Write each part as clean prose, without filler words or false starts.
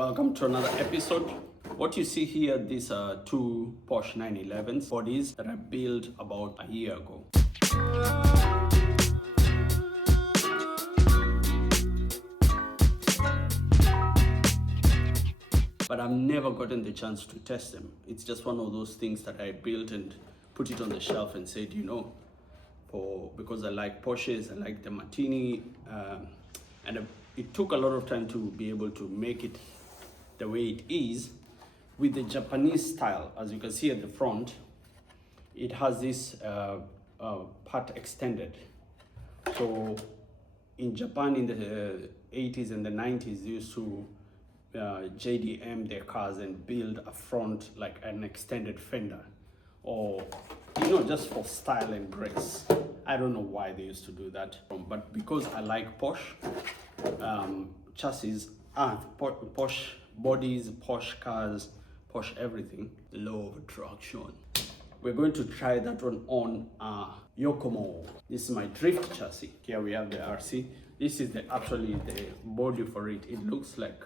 Welcome to another episode. What you see here, these are two Porsche 911s bodies that I built about a year ago. But I've never gotten the chance to test them. It's just one of those things that I built and put it on the shelf and said, because I like Porsches, I like the Martini, and it took a lot of time to be able to make it the way it is with the Japanese style. As you can see at the front, it has this part extended. So in Japan in the 80s and the 90s, they used to JDM their cars and build a front like an extended fender, or just for style and grace. I don't know why they used to do that, but because I like Porsche chassis, Porsche bodies, Porsche cars, Porsche everything, law of attraction. We're going to try that one on yokomo. This is my drift chassis. Here we have the RC. This is actually the body for it. It looks like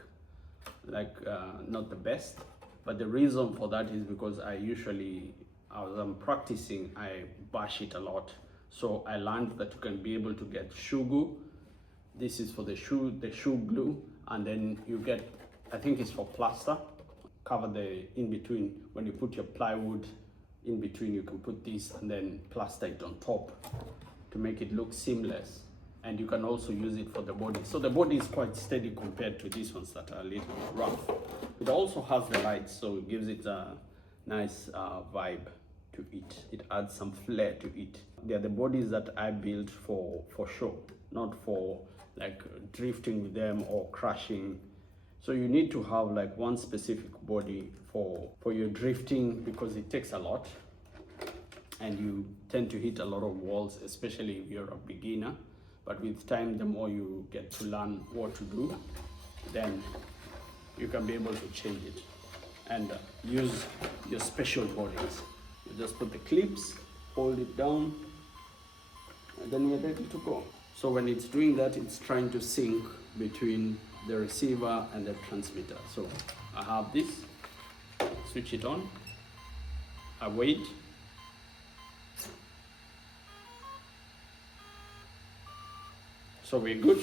not the best, but the reason for that is because I usually, as I'm practicing, I bash it a lot. So I learned that you can be able to get shoe glue. This is for the shoe glue, and then you get, I think it's for plaster, cover the in between. When you put your plywood in between, you can put this and then plaster it on top to make it look seamless. And you can also use it for the body. So the body is quite steady compared to these ones that are a little bit rough. It also has the lights, so it gives it a nice vibe to it. It adds some flair to it. They are the bodies that I built for show, not for like drifting with them or crashing. So you need to have like one specific body for your drifting, because it takes a lot and you tend to hit a lot of walls, especially if you're a beginner. But with time, the more you get to learn what to do, then you can be able to change it and use your special bodies. You just put the clips, hold it down, and then you're ready to go. So when it's doing that, it's trying to sync between the receiver and the transmitter. So I have this, switch it on, I wait. So we're good.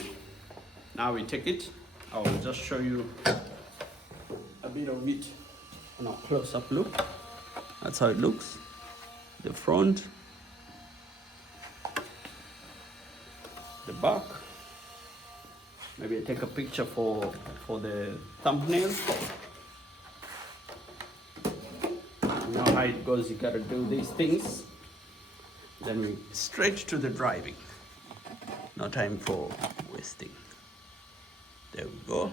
Now we take it. I will just show you a bit of it on a close-up look. That's how it looks. The front, the back. Maybe I take a picture for the thumbnail. You know how it goes. You gotta do these things. Then we straight to the driving. No time for wasting. There we go.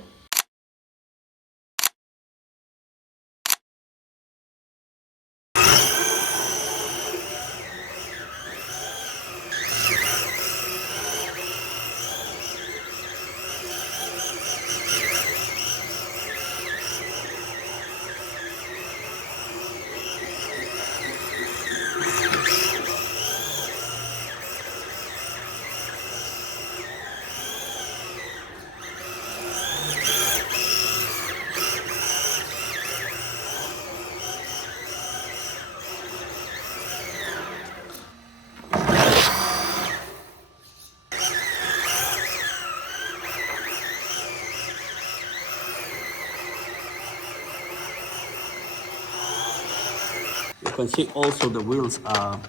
You can see also the wheels are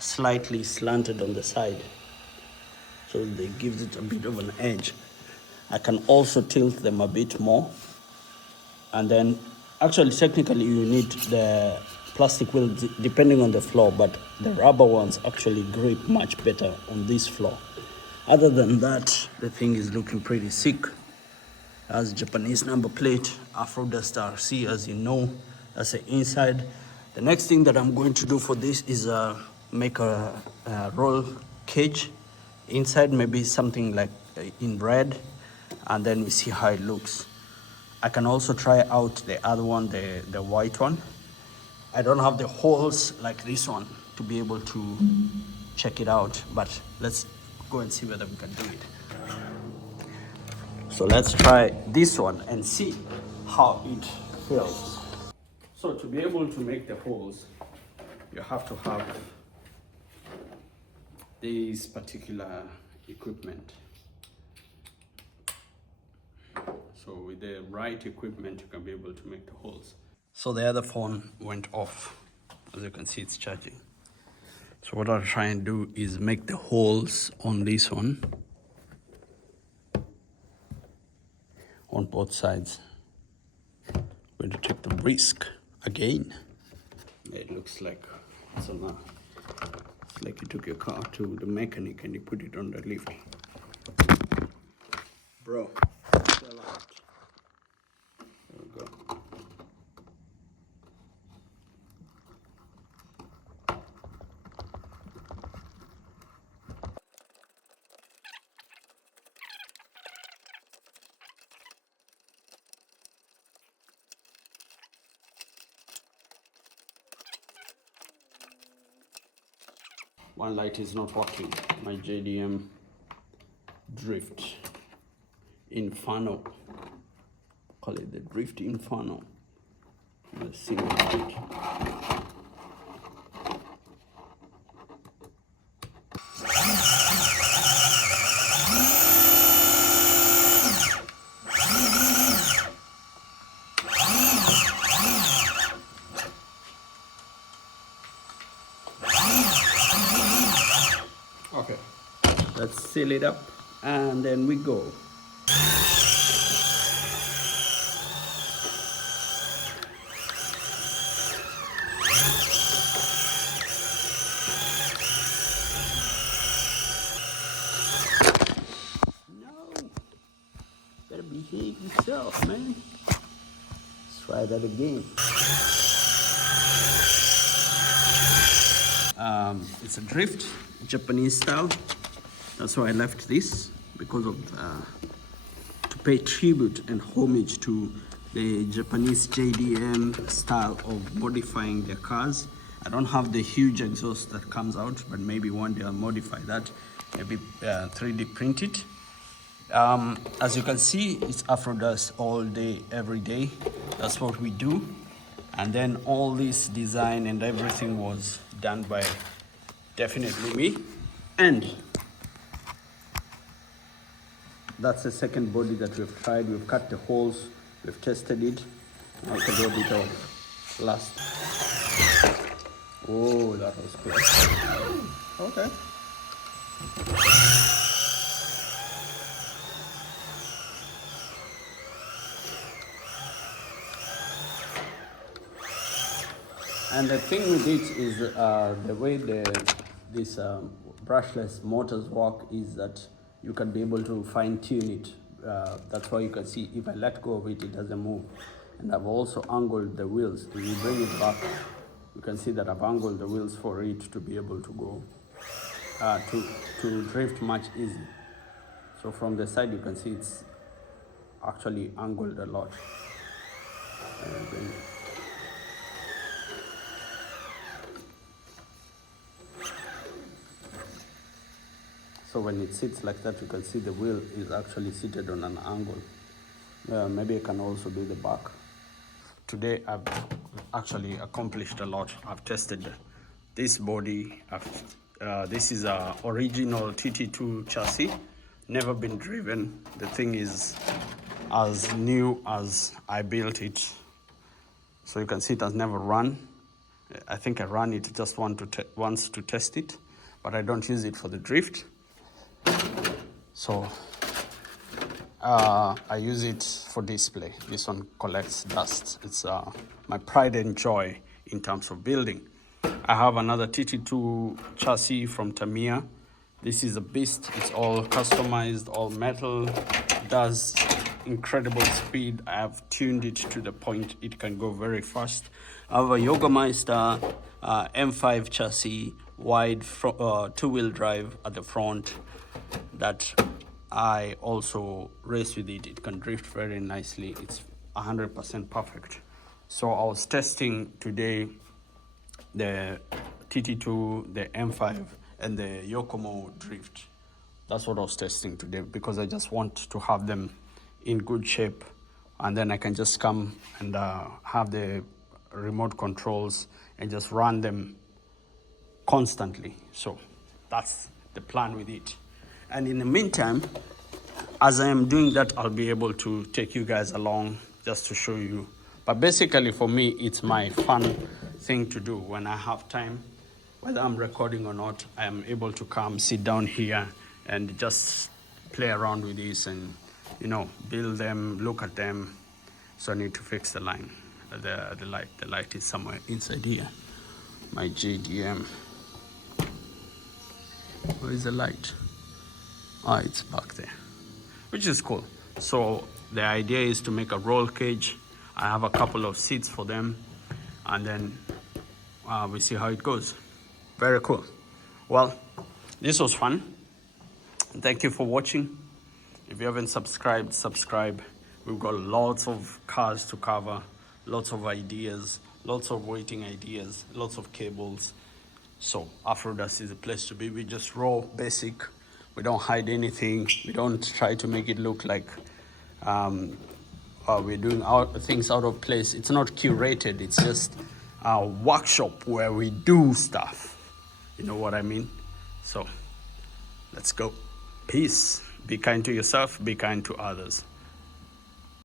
slightly slanted on the side, so they gives it a bit of an edge. I can also tilt them a bit more, and then actually technically you need the plastic wheels depending on the floor, but the rubber ones actually grip much better on this floor. Other than that, the thing is looking pretty sick. Has Japanese number plate, Afro Dust RC, as you know. That's the inside. The next thing that I'm going to do for this is make a roll cage inside, maybe something like in red, and then we see how it looks. I can also try out the other one, the white one. I don't have the holes like this one to be able to check it out, but let's go and see whether we can do it. So let's try this one and see how it feels. So to be able to make the holes, you have to have this particular equipment. So with the right equipment, you can be able to make the holes. So the other phone went off. As you can see, it's charging. So what I'll try and do is make the holes on this one, on both sides. I'm going to take the risk again. It looks like it's on it's like you took your car to the mechanic and you put it on the lift. Bro, chill out. There we go. One light is not working. My JDM Drift Inferno. Call it the Drift Inferno. The single light. Okay, let's seal it up and then we go. No, better behave yourself, man. Let's try that again. It's a drift, Japanese style. That's why I left this, because of to pay tribute and homage to the Japanese JDM style of modifying their cars. I don't have the huge exhaust that comes out, but maybe one day I'll modify that, maybe 3D print it. As you can see, it's Afro dust all day, every day. That's what we do. And then all this design and everything was done by definitely me. And that's the second body that we've tried. We've cut the holes, we've tested it. I'll tell you a bit of last. Oh, that was close. Okay. And the thing with it is the way these brushless motors work is that you can be able to fine tune it. That's why you can see if I let go of it, it doesn't move. And I've also angled the wheels. If you bring it back, you can see that I've angled the wheels for it to be able to go, to drift much easy. So from the side, you can see it's actually angled a lot. So when it sits like that, you can see the wheel is actually seated on an angle. Maybe I can also do the back. Today I've actually accomplished a lot. I've tested this body. This is a original TT2 chassis, never been driven. The thing is as new as I built it. So you can see it has never run. I think I ran it just once to test it, but I don't use it for the drift. So I use it for display. This one collects dust. It's my pride and joy in terms of building. I have another TT2 chassis from Tamiya. This is a beast. It's all customized, all metal, does incredible speed. I have tuned it to the point it can go very fast. I have a Yogameister M5 chassis, wide two-wheel drive at the front, that I also race with it. It can drift very nicely. It's 100% perfect. So I was testing today the TT2, the M5, and the Yokomo drift. That's what I was testing today, because I just want to have them in good shape and then I can just come and have the remote controls and just run them constantly. So that's the plan with it. And in the meantime, as I am doing that, I'll be able to take you guys along just to show you. But basically for me, it's my fun thing to do. When I have time, whether I'm recording or not, I am able to come, sit down here and just play around with this and, you know, build them, look at them. So I need to fix the line, the light. The light is somewhere inside here. My JDM. Where is the light? Ah, it's back there, which is cool. So the idea is to make a roll cage. I have a couple of seats for them, and then we see how it goes. Very cool. Well, this was fun. Thank you for watching. If you haven't subscribed, subscribe. We've got lots of cars to cover, lots of ideas, lots of waiting ideas, lots of cables. So Aphrodite is a place to be. We just raw, basic. We don't hide anything. We don't try to make it look like we're doing things out of place. It's not curated. It's just a workshop where we do stuff. You know what I mean? So let's go. Peace. Be kind to yourself. Be kind to others.